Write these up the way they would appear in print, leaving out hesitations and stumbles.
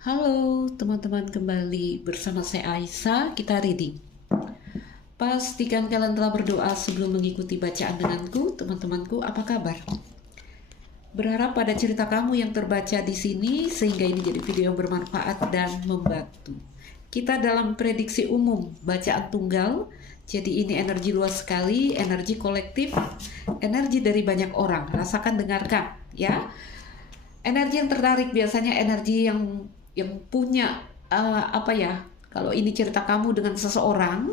Halo teman-teman, kembali bersama saya Aisyah, kita reading. Pastikan kalian telah berdoa sebelum mengikuti bacaan denganku. Teman-temanku, apa kabar? Berharap pada cerita kamu yang terbaca di sini sehingga ini jadi video yang bermanfaat dan membantu. Kita dalam prediksi umum, bacaan tunggal. Jadi ini energi luas sekali, energi kolektif, energi dari banyak orang. Rasakan, dengarkan ya. Energi yang tertarik biasanya energi yang punya apa ya? Kalau ini cerita kamu dengan seseorang,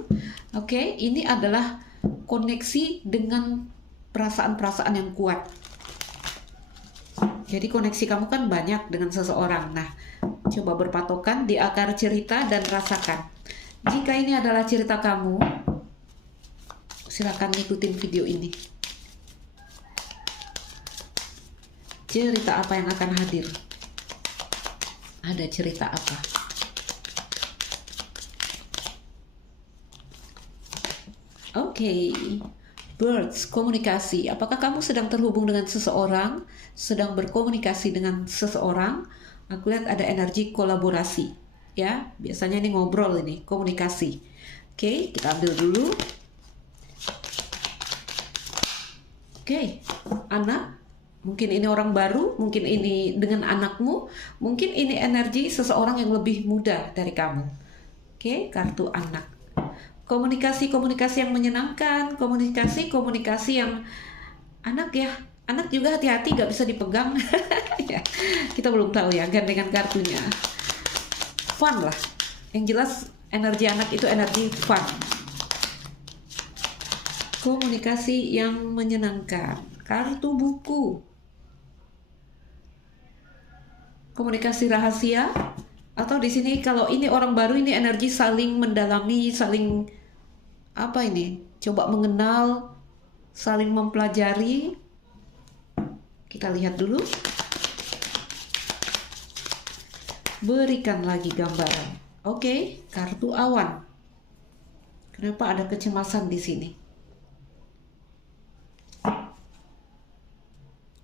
oke, ini adalah koneksi dengan perasaan-perasaan yang kuat. Jadi koneksi kamu kan banyak dengan seseorang. Nah, coba berpatokan di akar cerita dan rasakan. Jika ini adalah cerita kamu, silakan ikutin video ini. Cerita apa yang akan hadir? Ada cerita apa? Oke. Birds, komunikasi. Apakah kamu sedang terhubung dengan seseorang? Sedang berkomunikasi dengan seseorang? Aku lihat ada energi kolaborasi. Ya, biasanya ini ngobrol ini, komunikasi. Oke, kita ambil dulu. Oke, anak. Mungkin ini orang baru, mungkin ini dengan anakmu, mungkin ini energi seseorang yang lebih muda dari kamu. Oke, kartu anak. Komunikasi-komunikasi yang menyenangkan, komunikasi-komunikasi yang anak ya. Anak juga hati-hati, gak bisa dipegang. Ya, kita belum tahu ya gandengan kartunya. Fun lah. Yang jelas energi anak itu energi fun. Komunikasi yang menyenangkan. Kartu buku. Komunikasi rahasia. Atau di sini kalau ini orang baru, ini energi saling mendalami, saling apa ini? Coba mengenal, saling mempelajari. Kita lihat dulu. Berikan lagi gambaran. Oke, kartu awan. Kenapa ada kecemasan di sini?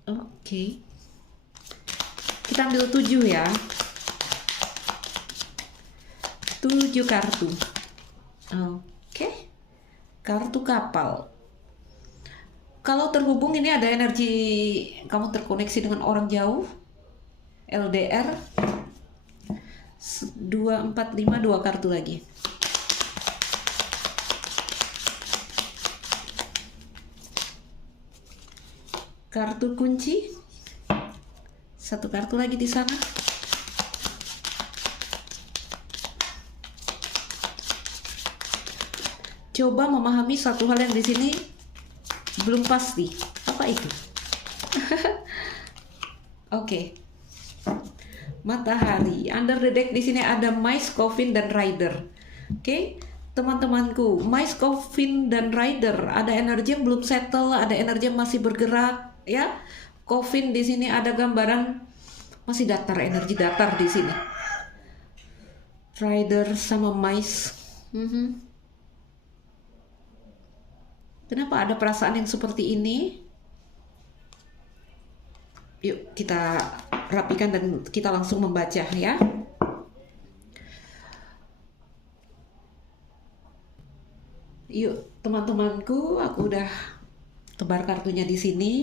Oke. Kita ambil 7 ya. 7 kartu. Oke. Kartu kapal. Kalau terhubung ini ada energi kamu terkoneksi dengan orang jauh. LDR. 2, 4, 5, 2 kartu lagi. Kartu kunci. 1 kartu lagi di sana. Coba memahami satu hal yang di sini belum pasti. Apa itu? Oke. Matahari. Under the deck di sini ada Mice, Coffin, dan Rider. Oke. Teman-temanku, Mice, Coffin, dan Rider ada energi yang belum settle, ada energi yang masih bergerak, ya. Coffin di sini ada gambaran masih datar, energi datar di sini. Rider sama Mice. Kenapa ada perasaan yang seperti ini? Yuk kita rapikan dan kita langsung membaca ya. Yuk teman-temanku, aku udah tebar kartunya di sini.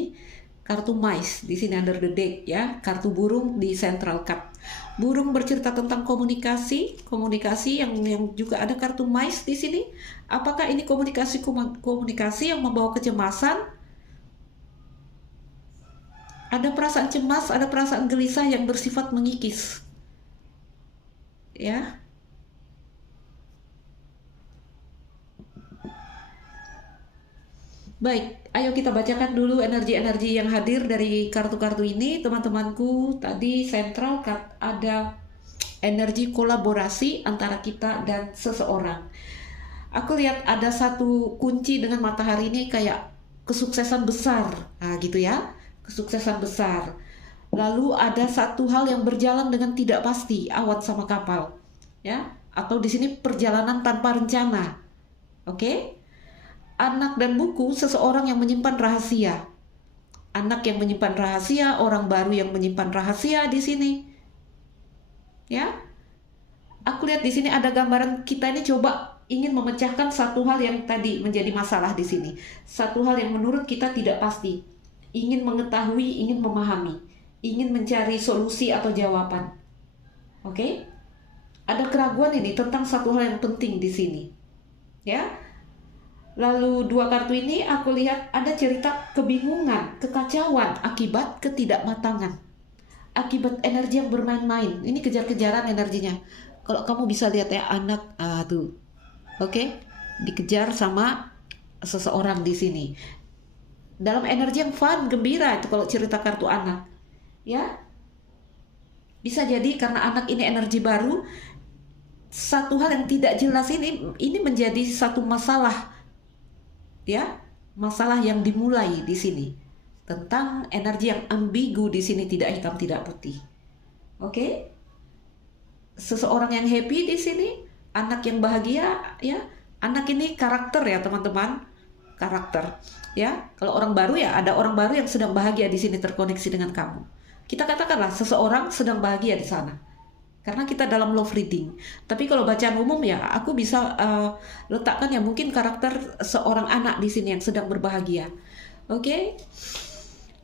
Kartu Mice di sini under the deck ya. Kartu burung di central card. Burung bercerita tentang komunikasi, komunikasi yang juga ada kartu Mice di sini. Apakah ini komunikasi yang membawa kecemasan? Ada perasaan cemas, ada perasaan gelisah yang bersifat mengikis. Ya. Baik, ayo kita bacakan dulu energi-energi yang hadir dari kartu-kartu ini, teman-temanku. Tadi central card ada energi kolaborasi antara kita dan seseorang. Aku lihat ada satu kunci dengan matahari ini kayak kesuksesan besar, nah gitu ya, kesuksesan besar. Lalu ada satu hal yang berjalan dengan tidak pasti, awan sama kapal, ya, atau di sini perjalanan tanpa rencana, oke? Anak dan buku, seseorang yang menyimpan rahasia. Anak yang menyimpan rahasia, orang baru yang menyimpan rahasia di sini. Ya, aku lihat di sini ada gambaran kita ini coba ingin memecahkan satu hal yang tadi menjadi masalah di sini. Satu hal yang menurut kita tidak pasti. Ingin mengetahui, ingin memahami, ingin mencari solusi atau jawaban. Oke? Ada keraguan ini tentang satu hal yang penting di sini. Ya. Lalu dua kartu ini aku lihat ada cerita kebingungan, kekacauan akibat ketidakmatangan. Akibat energi yang bermain-main. Ini kejar-kejaran energinya. Kalau kamu bisa lihat ya anak tuh. Oke? Dikejar sama seseorang di sini. Dalam energi yang fun, gembira itu kalau cerita kartu anak. Ya. Bisa jadi karena anak ini energi baru, satu hal yang tidak jelas ini menjadi satu masalah. Ya, masalah yang dimulai di sini tentang energi yang ambigu di sini, tidak hitam tidak putih. Oke? Seseorang yang happy di sini, anak yang bahagia, ya. Anak ini karakter ya, teman-teman. Karakter, ya. Kalau orang baru ya, ada orang baru yang sedang bahagia di sini terkoneksi dengan kamu. Kita katakanlah seseorang sedang bahagia di sana. Karena kita dalam love reading. Tapi kalau bacaan umum ya, aku bisa letakkan ya mungkin karakter seorang anak di sini yang sedang berbahagia. Oke?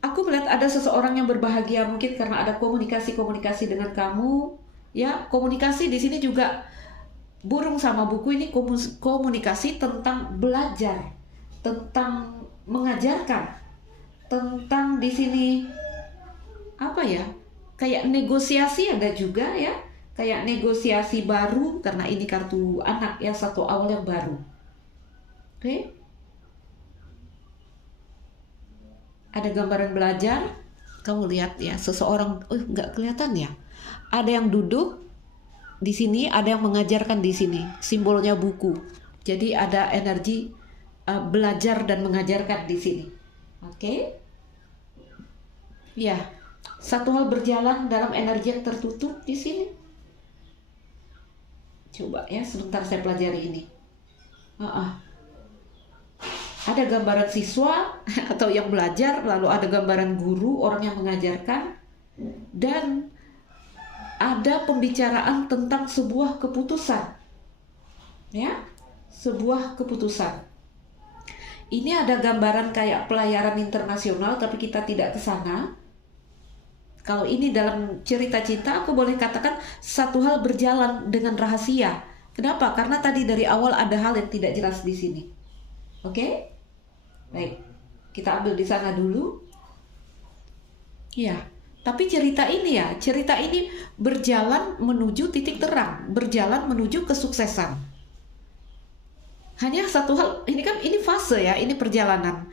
Aku melihat ada seseorang yang berbahagia mungkin karena ada komunikasi dengan kamu. Ya, komunikasi di sini juga burung sama buku ini komunikasi tentang belajar, tentang mengajarkan, tentang di sini apa ya? Kayak negosiasi ada juga ya. Kayak negosiasi baru karena ini kartu anak ya, satu awal yang baru. Oke. Ada gambaran belajar. Kamu lihat ya, seseorang nggak kelihatan ya. Ada yang duduk di sini, ada yang mengajarkan di sini. Simbolnya buku. Jadi ada energi belajar dan mengajarkan di sini. Oke. Ya. Satu hal berjalan dalam energi yang tertutup di sini. Coba ya, sebentar saya pelajari ini. Ada gambaran siswa atau yang belajar, lalu ada gambaran guru, orang yang mengajarkan, dan ada pembicaraan tentang sebuah keputusan. Ya, sebuah keputusan. Ini ada gambaran kayak pelayaran internasional, tapi kita tidak ke sana. Kalau ini dalam cerita cinta, aku boleh katakan satu hal berjalan dengan rahasia. Kenapa? Karena tadi dari awal ada hal yang tidak jelas di sini. Oke? Baik, kita ambil di sana dulu. Ya, tapi cerita ini berjalan menuju titik terang, berjalan menuju kesuksesan. Hanya satu hal, ini fase ya, ini perjalanan.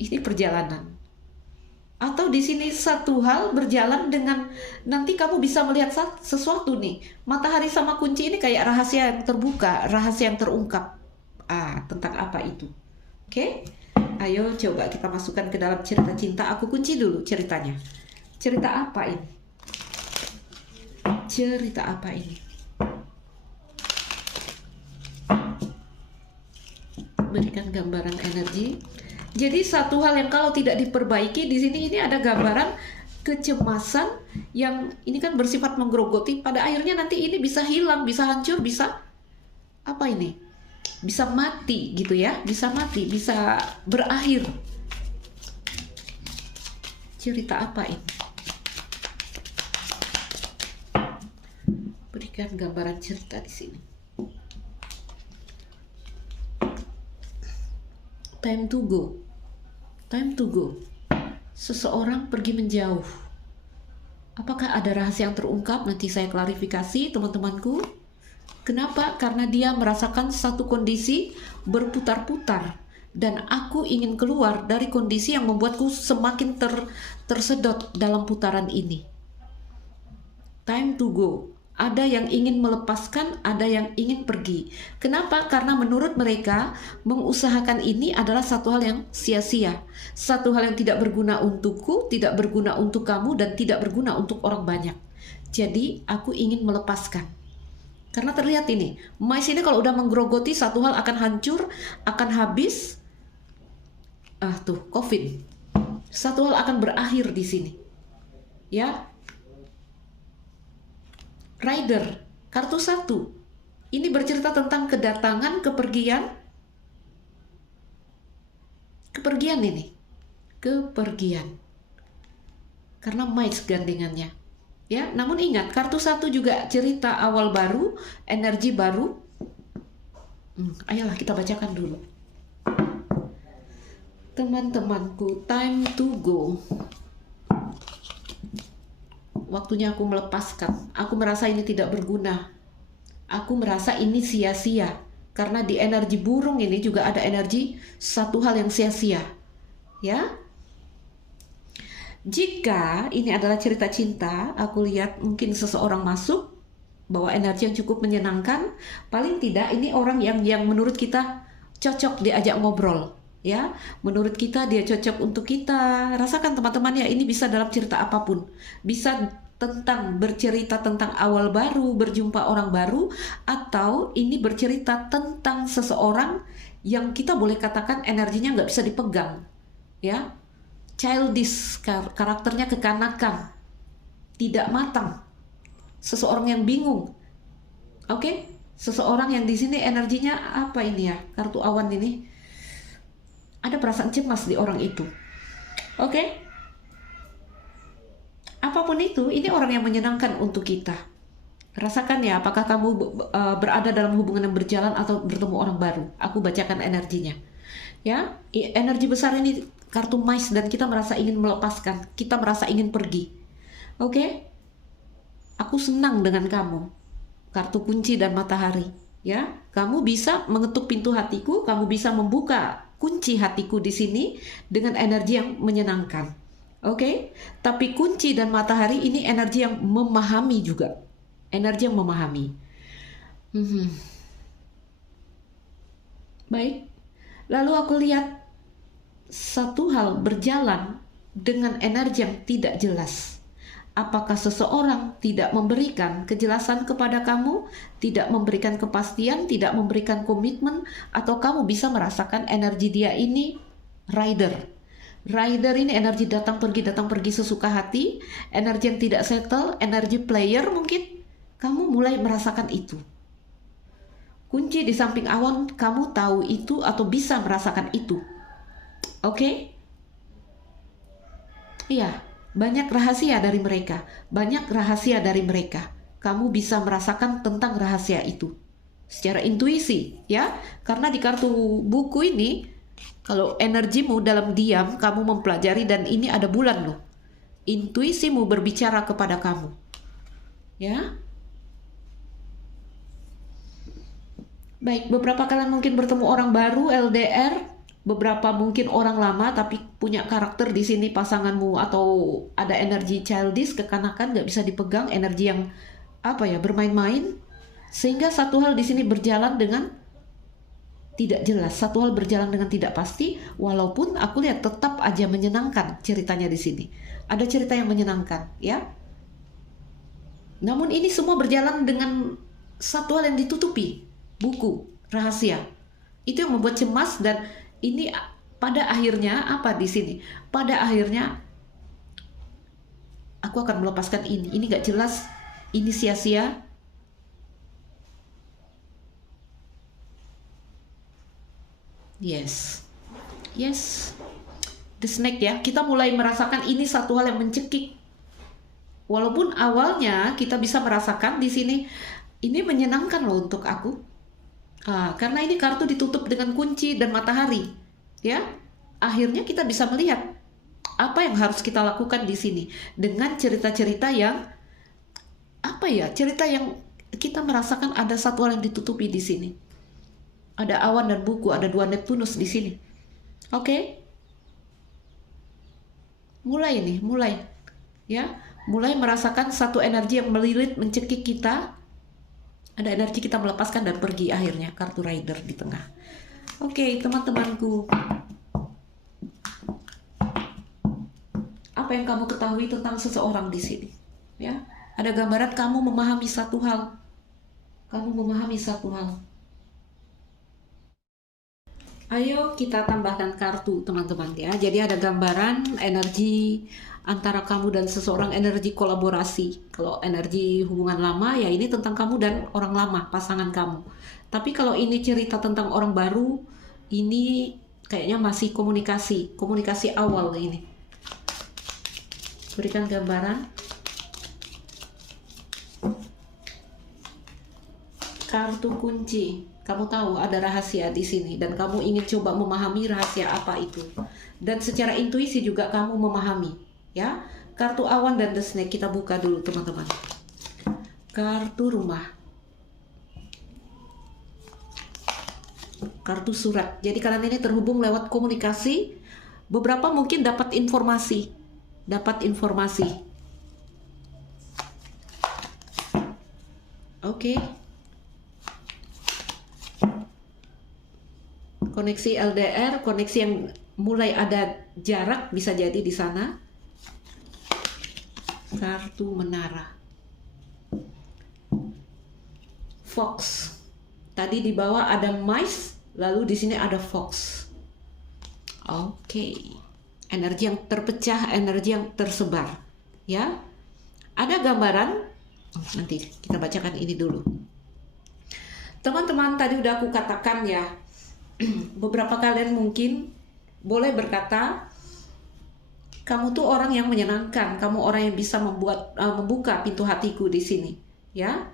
Ini perjalanan. Atau di sini satu hal berjalan dengan nanti kamu bisa melihat sesuatu nih. Matahari sama kunci ini kayak rahasia yang terbuka, rahasia yang terungkap. Tentang apa itu? Oke? Ayo coba kita masukkan ke dalam cerita cinta. Aku kunci dulu ceritanya. Cerita apa ini? Cerita apa ini? Berikan gambaran energi. Jadi satu hal yang kalau tidak diperbaiki di sini ini ada gambaran kecemasan yang ini kan bersifat menggerogoti, pada akhirnya nanti ini bisa hilang, bisa hancur, bisa apa ini? Bisa mati gitu ya, bisa mati, bisa berakhir. Cerita apa ini? Berikan gambaran cerita di sini. Time to go. Time to go. Seseorang pergi menjauh. Apakah ada rahasia yang terungkap? Nanti saya klarifikasi, teman-temanku. Kenapa? Karena dia merasakan satu kondisi berputar-putar. Dan aku ingin keluar dari kondisi yang membuatku semakin tersedot dalam putaran ini. Time to go. Ada yang ingin melepaskan, ada yang ingin pergi. Kenapa? Karena menurut mereka mengusahakan ini adalah satu hal yang sia-sia. Satu hal yang tidak berguna untukku, tidak berguna untuk kamu, dan tidak berguna untuk orang banyak. Jadi aku ingin melepaskan. Karena terlihat ini, mais ini kalau udah menggerogoti satu hal akan hancur, akan habis. COVID. Satu hal akan berakhir di sini. Ya. Rider, kartu 1. Ini bercerita tentang kedatangan, kepergian. Kepergian ini. Kepergian. Karena Mice gandengannya. Ya, namun ingat, kartu 1 juga cerita awal baru, energi baru. Ayolah kita bacakan dulu. Teman-temanku, time to go. Waktunya aku melepaskan. Aku merasa ini tidak berguna. Aku merasa ini sia-sia. Karena di energi burung ini juga ada energi satu hal yang sia-sia. Ya. Jika ini adalah cerita cinta, aku lihat mungkin seseorang masuk bawa energi yang cukup menyenangkan. Paling tidak ini orang yang menurut kita cocok diajak ngobrol, ya. Menurut kita dia cocok untuk kita. Rasakan teman-teman ya, ini bisa dalam cerita apapun. Bisa tentang bercerita tentang awal baru, berjumpa orang baru, atau ini bercerita tentang seseorang yang kita boleh katakan energinya nggak bisa dipegang, ya. Childish, karakternya kekanakan, tidak matang, seseorang yang bingung. Oke, seseorang yang di sini energinya apa ini ya? Kartu awan ini ada perasaan cemas di orang itu. Oke, apapun itu, ini orang yang menyenangkan untuk kita. Rasakan ya, apakah kamu berada dalam hubungan yang berjalan atau bertemu orang baru. Aku bacakan energinya. Ya, energi besar ini kartu Mice dan kita merasa ingin melepaskan, kita merasa ingin pergi. Oke? Aku senang dengan kamu. Kartu kunci dan matahari, ya. Kamu bisa mengetuk pintu hatiku, kamu bisa membuka kunci hatiku di sini dengan energi yang menyenangkan. Oke? Tapi kunci dan matahari ini energi yang memahami juga. Energi yang memahami. Baik. Lalu aku lihat satu hal berjalan dengan energi yang tidak jelas. Apakah seseorang tidak memberikan kejelasan kepada kamu, tidak memberikan kepastian, tidak memberikan komitmen, atau kamu bisa merasakan energi dia ini rider. Rider ini energi datang pergi sesuka hati, energi yang tidak settle, energi player mungkin. Kamu mulai merasakan itu. Kunci di samping awan, kamu tahu itu atau bisa merasakan itu. Oke? Iya, banyak rahasia dari mereka. Banyak rahasia dari mereka. Kamu bisa merasakan tentang rahasia itu. Secara intuisi, ya. Karena di kartu buku ini, kalau energimu dalam diam, kamu mempelajari dan ini ada bulan loh. Intuisimu berbicara kepada kamu. Ya. Baik, beberapa kalian mungkin bertemu orang baru, LDR, beberapa mungkin orang lama tapi punya karakter di sini pasanganmu, atau ada energi childish, kekanakan, nggak bisa dipegang, energi yang apa ya, bermain-main, sehingga satu hal di sini berjalan dengan tidak jelas, satu hal berjalan dengan tidak pasti, walaupun aku lihat tetap aja menyenangkan ceritanya di sini. Ada cerita yang menyenangkan, ya. Namun ini semua berjalan dengan satu hal yang ditutupi. Buku, rahasia. Itu yang membuat cemas dan ini pada akhirnya apa di sini? Pada akhirnya aku akan melepaskan ini. Ini gak jelas, ini sia-sia. Yes. Yes. The snake ya. Kita mulai merasakan ini satu hal yang mencekik. Walaupun awalnya kita bisa merasakan di sini ini menyenangkan loh untuk aku. Karena ini kartu ditutup dengan kunci dan matahari, ya. Akhirnya kita bisa melihat apa yang harus kita lakukan di sini dengan cerita-cerita yang apa ya? Cerita yang kita merasakan ada satu hal yang ditutupi di sini. Ada awan dan buku, ada 2 Neptunus di sini. Oke? Mulai nih, mulai. Ya, mulai merasakan satu energi yang melilit mencekik kita. Ada energi kita melepaskan dan pergi akhirnya. Kartu rider di tengah. Oke, teman-temanku. Apa yang kamu ketahui tentang seseorang di sini? Ya, ada gambaran kamu memahami satu hal. Kamu memahami satu hal. Ayo kita tambahkan kartu teman-teman ya. Jadi ada gambaran energi antara kamu dan seseorang, energi kolaborasi. Kalau energi hubungan lama ya ini tentang kamu dan orang lama, pasangan kamu. Tapi kalau ini cerita tentang orang baru, ini kayaknya masih komunikasi awal ini. Berikan gambaran. Kartu kunci. Kamu tahu ada rahasia di sini dan kamu ingin coba memahami rahasia apa itu. Dan secara intuisi juga kamu memahami, ya. Kartu awan dan the snake kita buka dulu, teman-teman. Kartu rumah. Kartu surat. Jadi kalian ini terhubung lewat komunikasi. Beberapa mungkin dapat informasi. Oke. Koneksi LDR, koneksi yang mulai ada jarak bisa jadi di sana. Kartu menara. Fox. Tadi di bawah ada mice, lalu di sini ada fox. Oke. Energi yang terpecah, energi yang tersebar, ya. Ada gambaran. Nanti kita bacakan ini dulu. Teman-teman, tadi udah aku katakan ya. Beberapa kalian mungkin boleh berkata, kamu tuh orang yang menyenangkan, kamu orang yang bisa membuka pintu hatiku di sini, ya.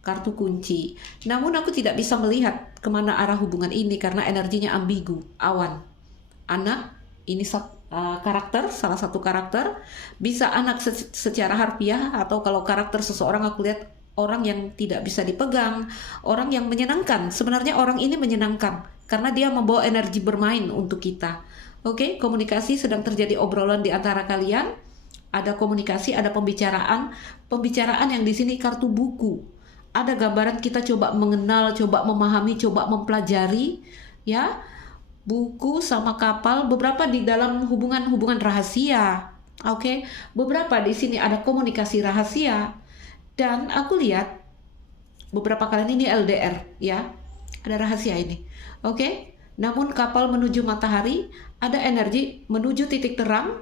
Kartu kunci. Namun aku tidak bisa melihat kemana arah hubungan ini karena energinya ambigu, awan. Anak, ini karakter, salah satu karakter. Bisa anak secara harfiah, atau kalau karakter seseorang aku lihat orang yang tidak bisa dipegang, orang yang menyenangkan. Sebenarnya orang ini menyenangkan karena dia membawa energi bermain untuk kita. Oke, komunikasi sedang terjadi, obrolan di antara kalian. Ada komunikasi, ada pembicaraan yang di sini kartu buku. Ada gambaran kita coba mengenal, coba memahami, coba mempelajari, ya. Buku sama kapal, beberapa di dalam hubungan rahasia. Oke, beberapa di sini ada komunikasi rahasia. Dan aku lihat beberapa kalian ini LDR, ya. Ada rahasia ini. Oke. Namun kapal menuju matahari, ada energi menuju titik terang.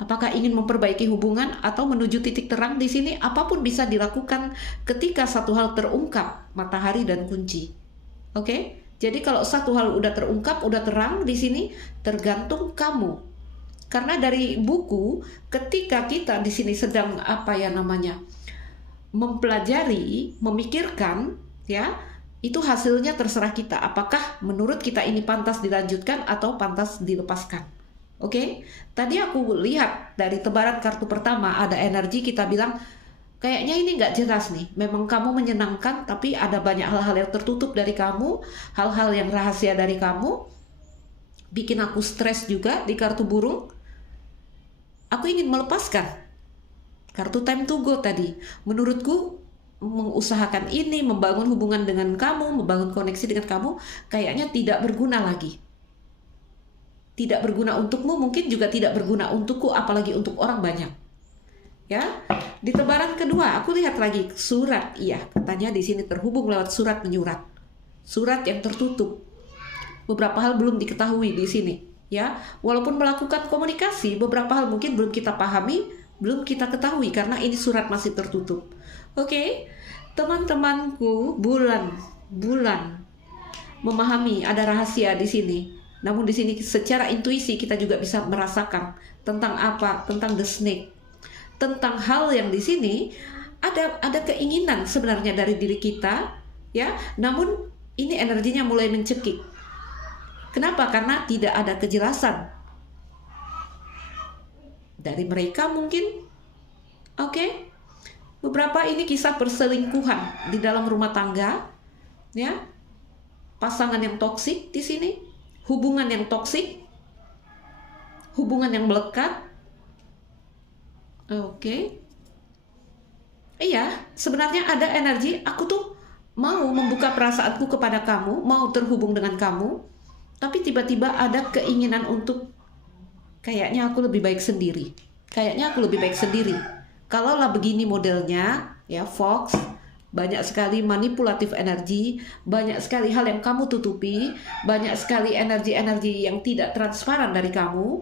Apakah ingin memperbaiki hubungan atau menuju titik terang di sini? Apapun bisa dilakukan ketika satu hal terungkap, matahari dan kunci. Oke? Jadi kalau satu hal udah terungkap, udah terang di sini, tergantung kamu. Karena dari buku, ketika kita di sini sedang mempelajari, memikirkan, ya, itu hasilnya terserah kita. Apakah menurut kita ini pantas dilanjutkan atau pantas dilepaskan? Oke, tadi aku lihat dari tebaran kartu pertama ada energi, kita bilang kayaknya ini nggak jelas nih. Memang kamu menyenangkan, tapi ada banyak hal-hal yang tertutup dari kamu, hal-hal yang rahasia dari kamu, bikin aku stres juga. Di kartu burung, aku ingin melepaskan. Kartu time to go tadi, menurutku mengusahakan ini, membangun hubungan dengan kamu, membangun koneksi dengan kamu, kayaknya tidak berguna lagi. Tidak berguna untukmu, mungkin juga tidak berguna untukku, apalagi untuk orang banyak. Ya, di tebaran kedua aku lihat lagi surat. Iya, katanya di sini terhubung lewat surat menyurat. Surat yang tertutup. Beberapa hal belum diketahui di sini, ya. Walaupun melakukan komunikasi, beberapa hal mungkin belum kita pahami, belum kita ketahui karena ini surat masih tertutup. Oke, teman-temanku, bulan memahami ada rahasia di sini. Namun di sini secara intuisi kita juga bisa merasakan tentang apa? Tentang the snake. Tentang hal yang di sini ada keinginan sebenarnya dari diri kita, ya. Namun ini energinya mulai mencekik. Kenapa? Karena tidak ada kejelasan dari mereka mungkin. Oke. Beberapa ini kisah perselingkuhan di dalam rumah tangga, ya. Pasangan yang toksik di sini. Hubungan yang toksik, hubungan yang melekat. Oke. Iya, sebenarnya ada energi, aku tuh mau membuka perasaanku kepada kamu, mau terhubung dengan kamu, tapi tiba-tiba ada keinginan untuk kayaknya aku lebih baik sendiri. Kalaulah begini modelnya, ya Fox, banyak sekali manipulatif energi, banyak sekali hal yang kamu tutupi, banyak sekali energi-energi yang tidak transparan dari kamu.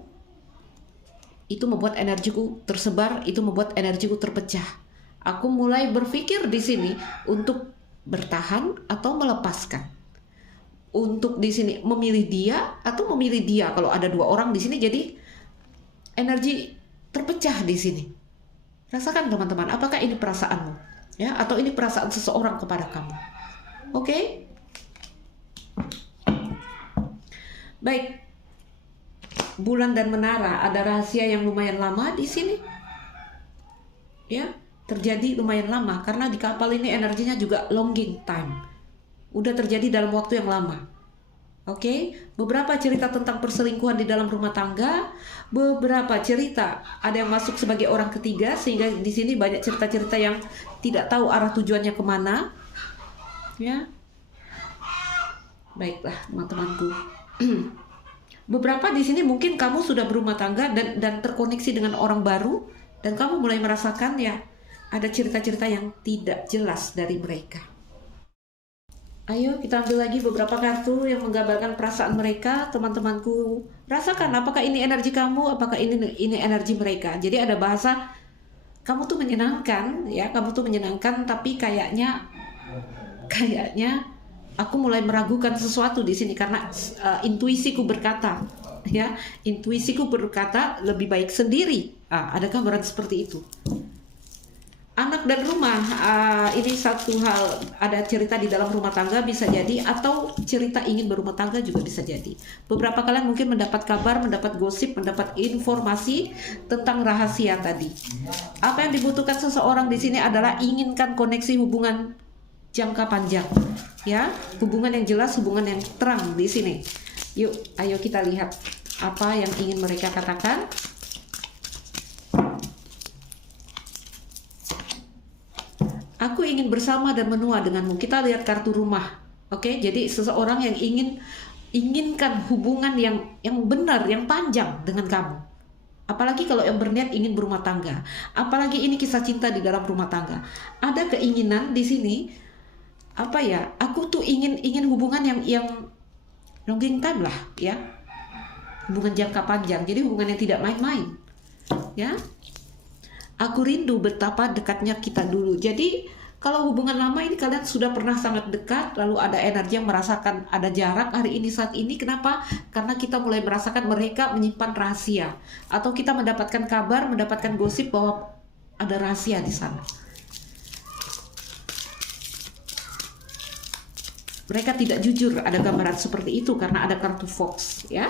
Itu membuat energiku tersebar, itu membuat energiku terpecah. Aku mulai berpikir di sini untuk bertahan atau melepaskan. Untuk di sini memilih dia atau memilih dia. Kalau ada dua orang di sini, jadi energi terpecah di sini. Rasakan teman-teman, apakah ini perasaanmu? Ya, atau ini perasaan seseorang kepada kamu. Oke? Baik. Bulan dan menara, ada rahasia yang lumayan lama di sini. Ya, terjadi lumayan lama karena di kapal ini energinya juga longing time. Udah terjadi dalam waktu yang lama. Oke, beberapa cerita tentang perselingkuhan di dalam rumah tangga, beberapa cerita ada yang masuk sebagai orang ketiga, sehingga di sini banyak cerita-cerita yang tidak tahu arah tujuannya kemana. Ya, baiklah teman-temanku. Beberapa di sini mungkin kamu sudah berumah tangga dan terkoneksi dengan orang baru, dan kamu mulai merasakan ya ada cerita-cerita yang tidak jelas dari mereka. Ayo kita ambil lagi beberapa kartu yang menggambarkan perasaan mereka, teman-temanku. Rasakan apakah ini energi kamu, apakah ini energi mereka. Jadi ada bahasa kamu tuh menyenangkan, ya, kamu tuh menyenangkan, tapi kayaknya aku mulai meragukan sesuatu di sini karena intuisiku berkata, ya, intuisiku berkata lebih baik sendiri. Ada gambaran seperti itu. Anak dan rumah, ini satu hal, ada cerita di dalam rumah tangga bisa jadi, atau cerita ingin berumah tangga juga bisa jadi. Beberapa kalian mungkin mendapat kabar, mendapat gosip, mendapat informasi tentang rahasia tadi. Apa yang dibutuhkan seseorang di sini adalah inginkan koneksi hubungan jangka panjang, ya, hubungan yang jelas, hubungan yang terang di sini. Yuk, ayo kita lihat apa yang ingin mereka katakan. Aku ingin bersama dan menua denganmu. Kita lihat kartu rumah. Oke, jadi seseorang yang inginkan hubungan yang benar, yang panjang dengan kamu. Apalagi kalau yang berniat ingin berumah tangga. Apalagi ini kisah cinta di dalam rumah tangga. Ada keinginan di sini. Apa ya? Aku tuh ingin hubungan yang longing time lah, ya. Hubungan jangka panjang. Jadi hubungan yang tidak main-main. Ya. Aku rindu betapa dekatnya kita dulu. Jadi kalau hubungan lama ini kalian sudah pernah sangat dekat, lalu ada energi yang merasakan ada jarak hari ini saat ini. Kenapa? Karena kita mulai merasakan mereka menyimpan rahasia, atau kita mendapatkan kabar, mendapatkan gosip bahwa ada rahasia di sana. Mereka tidak jujur, ada gambaran seperti itu karena ada kartu Fox, ya.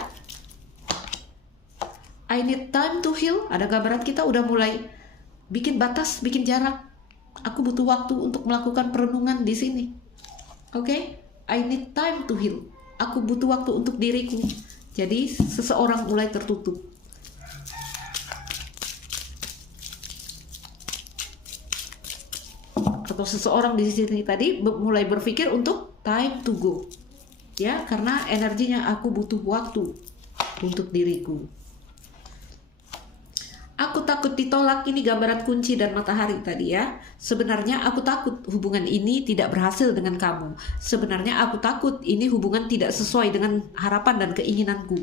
I need time to heal, ada gambaran kita udah mulai bikin batas, bikin jarak. Aku butuh waktu untuk melakukan perenungan di sini. Oke? I need time to heal. Aku butuh waktu untuk diriku. Jadi seseorang mulai tertutup. Atau seseorang di sini tadi mulai berpikir untuk time to go. Ya, karena energinya aku butuh waktu untuk diriku. Aku takut ditolak, ini gambaran kunci dan matahari tadi ya. Sebenarnya aku takut hubungan ini tidak berhasil dengan kamu. Sebenarnya aku takut ini hubungan tidak sesuai dengan harapan dan keinginanku.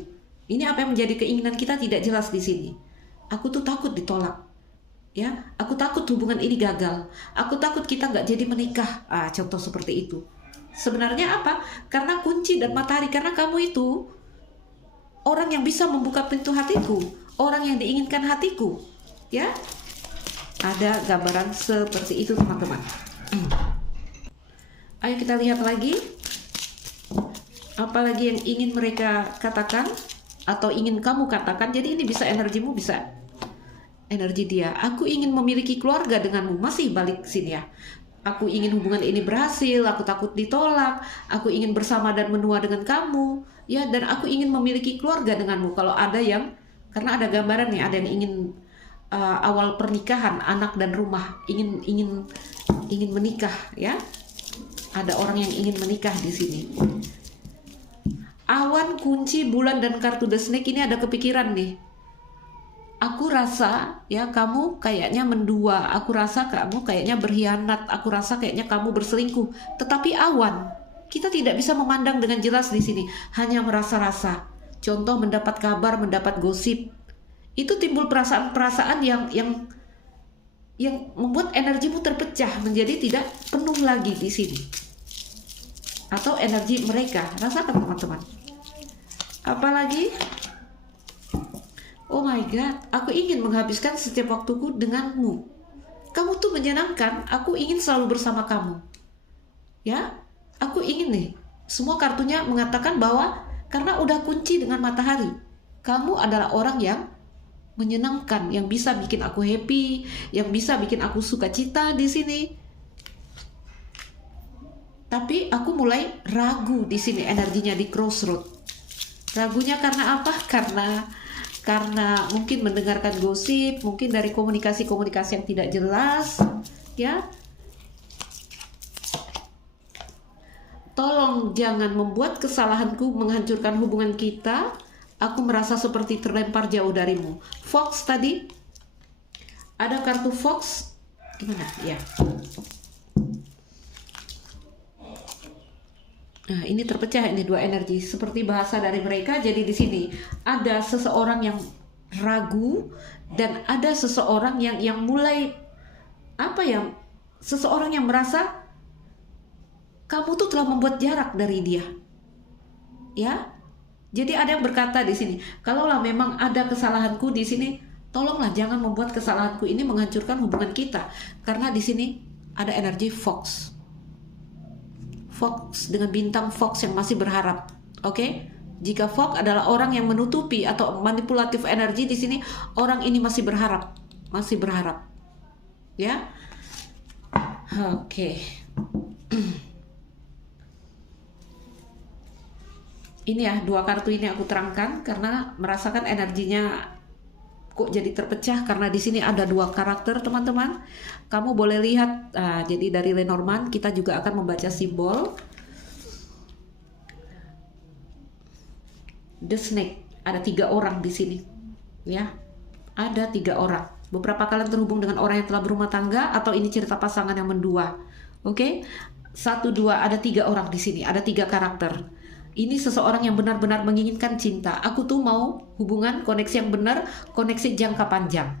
Ini apa yang menjadi keinginan kita tidak jelas di sini. Aku tuh takut ditolak. Ya, aku takut hubungan ini gagal. Aku takut kita nggak jadi menikah. Contoh seperti itu. Sebenarnya apa? Karena kunci dan matahari, karena kamu itu orang yang bisa membuka pintu hatiku. Orang yang diinginkan hatiku, ya. Ada gambaran seperti itu teman-teman. Ayo kita lihat lagi. Apalagi yang ingin mereka katakan atau ingin kamu katakan. Jadi ini bisa energimu, bisa energi dia. Aku ingin memiliki keluarga denganmu. Masih balik sini ya. Aku ingin hubungan ini berhasil. Aku takut ditolak. Aku ingin bersama dan menua dengan kamu, ya. Dan aku ingin memiliki keluarga denganmu. Kalau ada yang, karena ada gambaran nih, ada yang ingin awal pernikahan, anak dan rumah, ingin menikah, ya. Ada orang yang ingin menikah di sini. Awan, kunci, bulan dan kartu The Snake ini ada kepikiran nih. Aku rasa ya kamu kayaknya mendua, aku rasa kamu kayaknya berkhianat, aku rasa kayaknya kamu berselingkuh. Tetapi awan, kita tidak bisa memandang dengan jelas di sini, hanya merasa-rasa. Contoh mendapat kabar, mendapat gosip, itu timbul perasaan-perasaan yang membuat energimu terpecah menjadi tidak penuh lagi di sini. Atau energi mereka, rasakan teman-teman. Apalagi, oh my god, aku ingin menghabiskan setiap waktuku denganmu. Kamu tuh menyenangkan, aku ingin selalu bersama kamu. Ya, aku ingin nih. Semua kartunya mengatakan bahwa karena udah kunci dengan matahari, kamu adalah orang yang menyenangkan, yang bisa bikin aku happy, yang bisa bikin aku sukacita di sini. Tapi aku mulai ragu di sini, energinya di crossroad. Ragunya karena apa? Karena mungkin mendengarkan gosip, mungkin dari komunikasi-komunikasi yang tidak jelas, ya. Tolong jangan membuat kesalahanku menghancurkan hubungan kita. Aku merasa seperti terlempar jauh darimu. Fox tadi, ada kartu Fox, gimana? Ya. Nah, ini terpecah, ini dua energi seperti bahasa dari mereka. Jadi di sini ada seseorang yang ragu dan ada seseorang yang mulai seseorang yang merasa kamu tuh telah membuat jarak dari dia. Ya. Jadi ada yang berkata di sini, kalaulah memang ada kesalahanku di sini, tolonglah jangan membuat kesalahanku ini menghancurkan hubungan kita. Karena di sini ada energi Fox. Fox dengan bintang Fox yang masih berharap. Oke? Jika Fox adalah orang yang menutupi atau manipulatif energi, di sini orang ini masih berharap, ya. Oke. Ini ya, dua kartu ini aku terangkan karena merasakan energinya kok jadi terpecah karena di sini ada dua karakter, teman-teman. Kamu boleh lihat, jadi dari Lenormand kita juga akan membaca simbol The Snake. Ada 3 orang di sini, ya. Ada 3 orang. Beberapa kalian terhubung dengan orang yang telah berumah tangga atau ini cerita pasangan yang mendua. Oke, 1, 2, ada 3 orang di sini. Ada 3 karakter. Ini seseorang yang benar-benar menginginkan cinta. Aku tuh mau hubungan, koneksi yang benar, koneksi jangka panjang.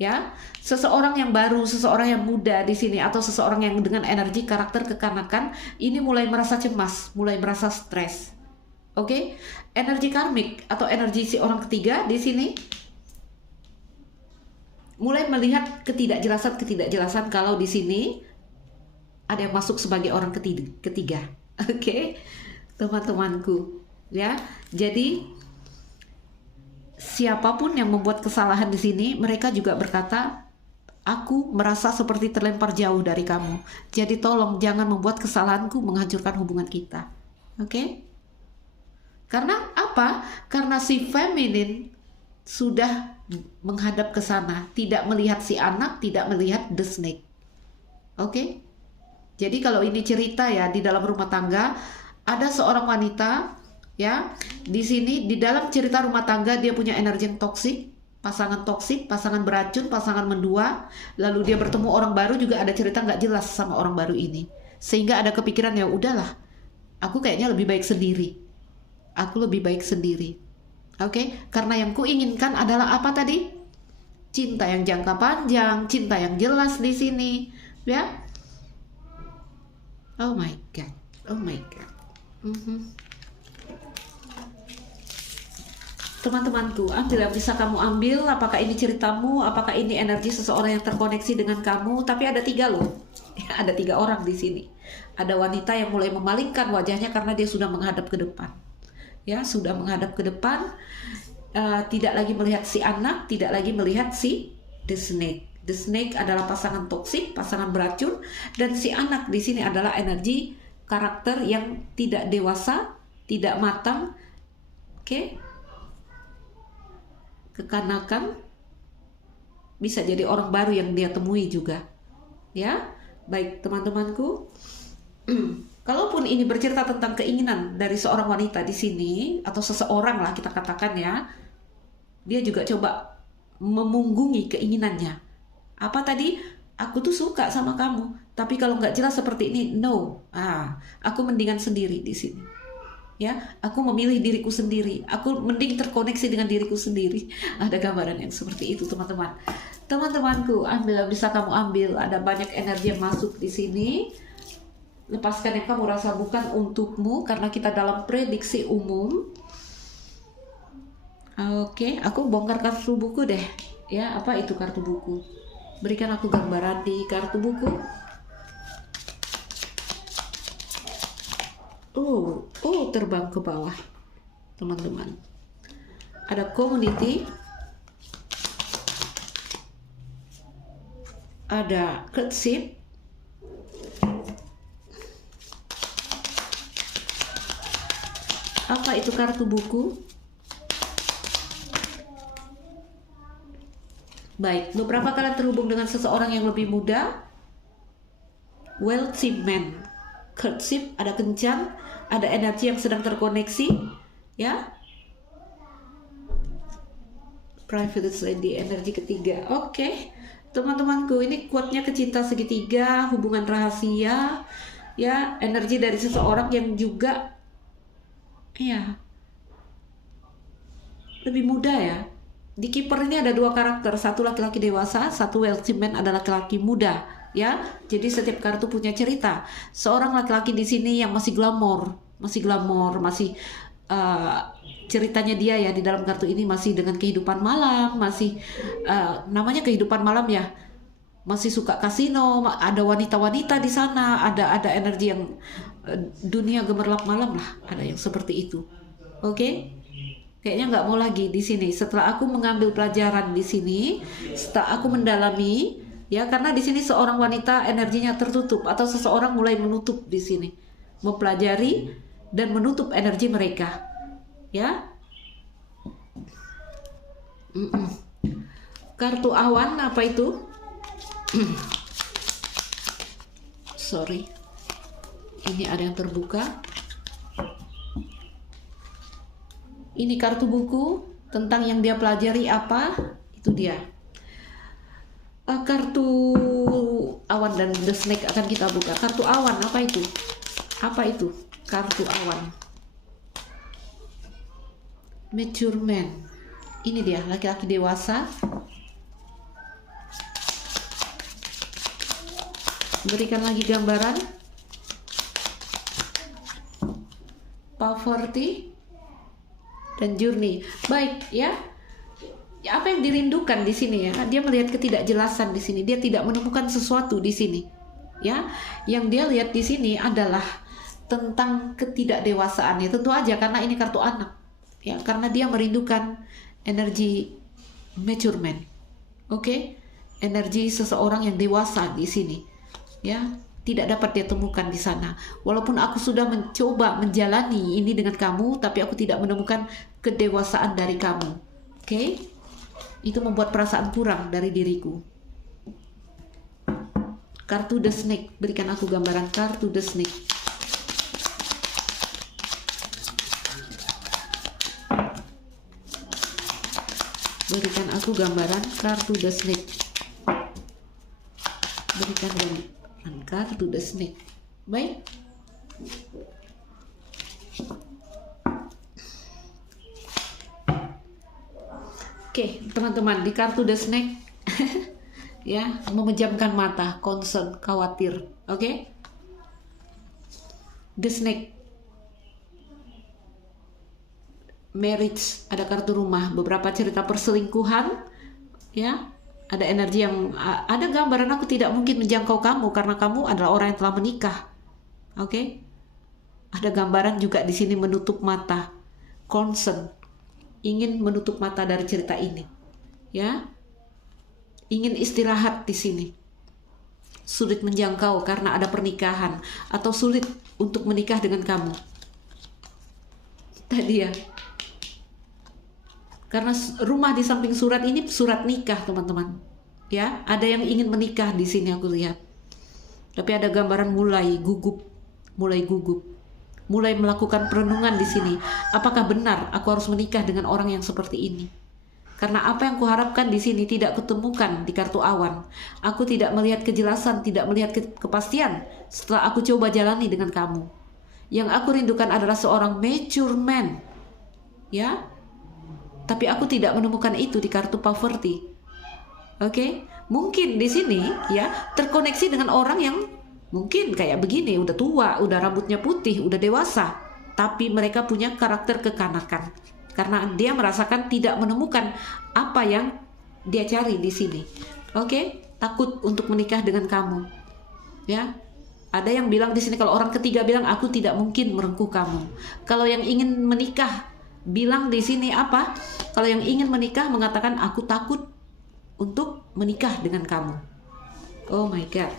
Ya, seseorang yang baru, seseorang yang muda di sini atau seseorang yang dengan energi karakter kekanakan ini mulai merasa cemas, mulai merasa stres. Oke? Energi karmik atau energi si orang ketiga di sini mulai melihat ketidakjelasan kalau di sini ada yang masuk sebagai orang ketiga. Oke? Teman-temanku, ya. Jadi siapapun yang membuat kesalahan di sini, mereka juga berkata, aku merasa seperti terlempar jauh dari kamu. Jadi tolong jangan membuat kesalahanku menghancurkan hubungan kita. Oke? Karena apa? Karena si feminin sudah menghadap ke sana, tidak melihat si anak, tidak melihat the snake. Oke? Jadi kalau ini cerita ya di dalam rumah tangga, ada seorang wanita, ya, di sini di dalam cerita rumah tangga dia punya energi yang toksik, pasangan beracun, pasangan mendua, lalu dia bertemu orang baru juga ada cerita nggak jelas sama orang baru ini, sehingga ada kepikiran ya udahlah, aku kayaknya lebih baik sendiri, oke? Karena yang kuinginkan adalah apa tadi? Cinta yang jangka panjang, cinta yang jelas di sini, ya. Oh my god. Teman-temanku, ambil yang bisa kamu ambil. Apakah ini ceritamu, apakah ini energi seseorang yang terkoneksi dengan kamu? Tapi ada 3 loh. Ada 3 orang di sini. Ada wanita yang mulai memalingkan wajahnya karena dia sudah menghadap ke depan. Ya, sudah menghadap ke depan. Tidak lagi melihat si anak, tidak lagi melihat si the snake. The snake adalah pasangan toksik, pasangan beracun, dan si anak di sini adalah energi karakter yang tidak dewasa, tidak matang, oke? Kekanakan, bisa jadi orang baru yang dia temui juga, ya. Baik teman-temanku, kalaupun ini bercerita tentang keinginan dari seorang wanita di sini atau seseorang lah kita katakan ya, dia juga coba memunggungi keinginannya. Apa tadi? Aku tuh suka sama kamu, tapi kalau nggak jelas seperti ini, no. Aku mendingan sendiri di sini. Ya, aku memilih diriku sendiri. Aku mending terkoneksi dengan diriku sendiri. Ada gambaran yang seperti itu, teman-teman. Teman-temanku, ambil, bisa kamu ambil. Ada banyak energi yang masuk di sini. Lepaskan yang kamu rasa bukan untukmu, karena kita dalam prediksi umum. Oke, aku bongkar kartu buku deh. Ya, apa itu kartu buku? Berikan aku gambaran di kartu buku. Terbang ke bawah, teman-teman. Ada community, ada courtship, apa itu kartu buku? Baik, beberapa kalian terhubung dengan seseorang yang lebih muda. Wealthy man, courtship, ada kencan, ada energi yang sedang terkoneksi, ya. Private lady, energi ketiga. Oke, teman-temanku, ini quote-nya kecinta segitiga, hubungan rahasia, ya, energi dari seseorang yang juga, ya, lebih muda ya. Di Keeper ini ada dua karakter, satu laki-laki dewasa, satu wealthy man, ada laki-laki muda. Ya, jadi setiap kartu punya cerita. Seorang laki-laki di sini yang masih glamor, ceritanya dia ya di dalam kartu ini masih dengan kehidupan malam, masih namanya kehidupan malam ya, masih suka kasino, ada wanita-wanita di sana, ada energi yang dunia gemerlap malam lah, ada yang seperti itu. Oke? Kayaknya nggak mau lagi di sini. Setelah aku mengambil pelajaran di sini, setelah aku mendalami. Ya, karena di sini seorang wanita energinya tertutup atau seseorang mulai menutup di sini, mempelajari dan menutup energi mereka. Ya. Kartu awan apa itu? Sorry. Ini ada yang terbuka. Ini kartu buku tentang yang dia pelajari apa? Itu dia. Kartu awan dan the snake akan kita buka. Kartu awan apa itu? Apa itu? Kartu awan. Mature man. Ini dia, laki-laki dewasa. Berikan lagi gambaran. Poverty dan journey. Baik ya. Apa yang dirindukan di sini ya? Dia melihat ketidakjelasan di sini. Dia tidak menemukan sesuatu di sini. Ya, yang dia lihat di sini adalah tentang ketidakdewasaan. Ya, tentu aja karena ini kartu anak. Ya, karena dia merindukan energi mature man. Oke? Energi seseorang yang dewasa di sini. Ya, tidak dapat dia temukan di sana. Walaupun aku sudah mencoba menjalani ini dengan kamu, tapi aku tidak menemukan kedewasaan dari kamu. Oke? Itu membuat perasaan kurang dari diriku. Kartu the snake, berikan aku gambaran kartu the snake. Berikan aku gambaran kartu the snake. Berikan gambaran kartu the snake. Baik. Oke, teman-teman, di kartu the snake ya, memejamkan mata, concern, khawatir. Oke? The snake. Marriage, ada kartu rumah, beberapa cerita perselingkuhan, ya. Ada energi yang ada gambaran aku tidak mungkin menjangkau kamu karena kamu adalah orang yang telah menikah. Oke? Ada gambaran juga di sini menutup mata, concern. Ingin menutup mata dari cerita ini, ya, ingin istirahat di sini, sulit menjangkau karena ada pernikahan atau sulit untuk menikah dengan kamu. Tadi ya, karena rumah di samping surat ini surat nikah, teman-teman. Ya, ada yang ingin menikah di sini aku lihat, tapi ada gambaran mulai gugup, mulai melakukan perenungan di sini. Apakah benar aku harus menikah dengan orang yang seperti ini? Karena apa yang kuharapkan di sini tidak kutemukan di kartu awan. Aku tidak melihat kejelasan, tidak melihat kepastian setelah aku coba jalani dengan kamu. Yang aku rindukan adalah seorang mature man. Ya. Tapi aku tidak menemukan itu di kartu poverty. Oke? Mungkin di sini ya terkoneksi dengan orang yang mungkin kayak begini, udah tua, udah rambutnya putih, udah dewasa, tapi mereka punya karakter kekanakan. Karena dia merasakan tidak menemukan apa yang dia cari di sini. Oke, takut untuk menikah dengan kamu. Ya, ada yang bilang di sini kalau orang ketiga bilang aku tidak mungkin merengkuh kamu. Kalau yang ingin menikah bilang di sini apa? Kalau yang ingin menikah mengatakan aku takut untuk menikah dengan kamu. Oh my God.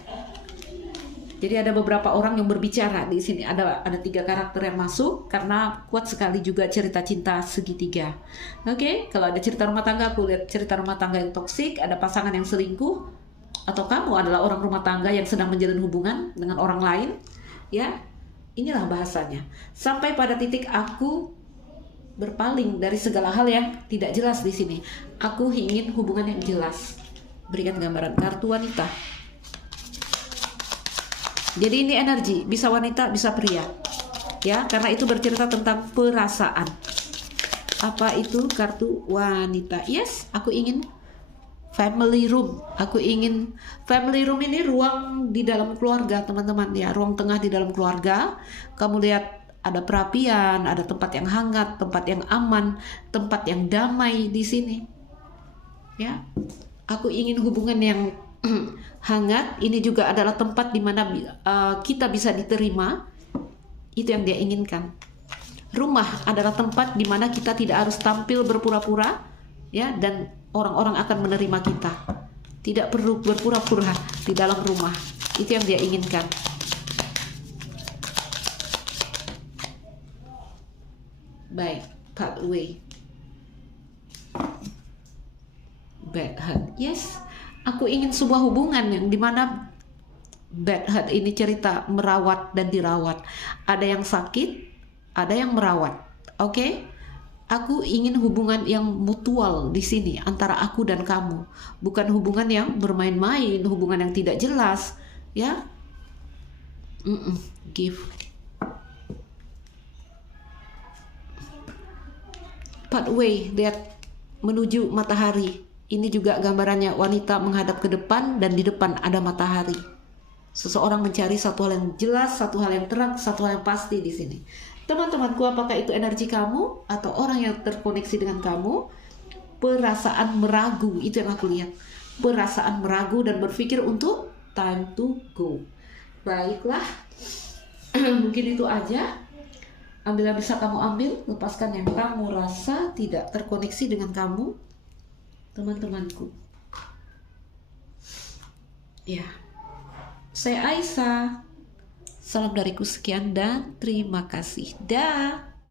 Jadi ada beberapa orang yang berbicara di sini. Ada 3 karakter yang masuk karena kuat sekali juga cerita cinta segitiga. Oke, kalau ada cerita rumah tangga, aku lihat cerita rumah tangga yang toksik, ada pasangan yang selingkuh, atau kamu adalah orang rumah tangga yang sedang menjalin hubungan dengan orang lain. Ya, inilah bahasanya. Sampai pada titik aku berpaling dari segala hal yang tidak jelas di sini. Aku ingin hubungan yang jelas. Berikan gambaran kartu wanita. Jadi ini energi, bisa wanita, bisa pria. Ya, karena itu bercerita tentang perasaan. Apa itu kartu wanita? Yes, aku ingin family room. Aku ingin family room ini ruang di dalam keluarga, teman-teman ya, ruang tengah di dalam keluarga. Kamu lihat ada perapian, ada tempat yang hangat, tempat yang aman, tempat yang damai di sini. Ya. Aku ingin hubungan yang hangat. Ini juga adalah tempat di mana kita bisa diterima. Itu yang dia inginkan. Rumah adalah tempat di mana kita tidak harus tampil berpura-pura, ya, dan orang-orang akan menerima kita. Tidak perlu berpura-pura di dalam rumah. Itu yang dia inginkan. Baik, pathway. Bad heart. Yes. Aku ingin sebuah hubungan yang dimana bad heart ini cerita merawat dan dirawat. Ada yang sakit, ada yang merawat. Oke? Aku ingin hubungan yang mutual di sini antara aku dan kamu. Bukan hubungan yang bermain-main, hubungan yang tidak jelas, ya. Give. Pathway, lihat menuju matahari. Ini juga gambarannya wanita menghadap ke depan dan di depan ada matahari. Seseorang mencari satu hal yang jelas, satu hal yang terang, satu hal yang pasti di sini. Teman-temanku, apakah itu energi kamu atau orang yang terkoneksi dengan kamu? Perasaan meragu, itu yang aku lihat. Perasaan meragu dan berpikir untuk time to go. Baiklah, mungkin itu aja. Ambil yang bisa kamu ambil, lepaskan yang kamu rasa tidak terkoneksi dengan kamu. Teman-temanku, ya, saya Aisyah. Salam dariku sekian dan terima kasih. Dah.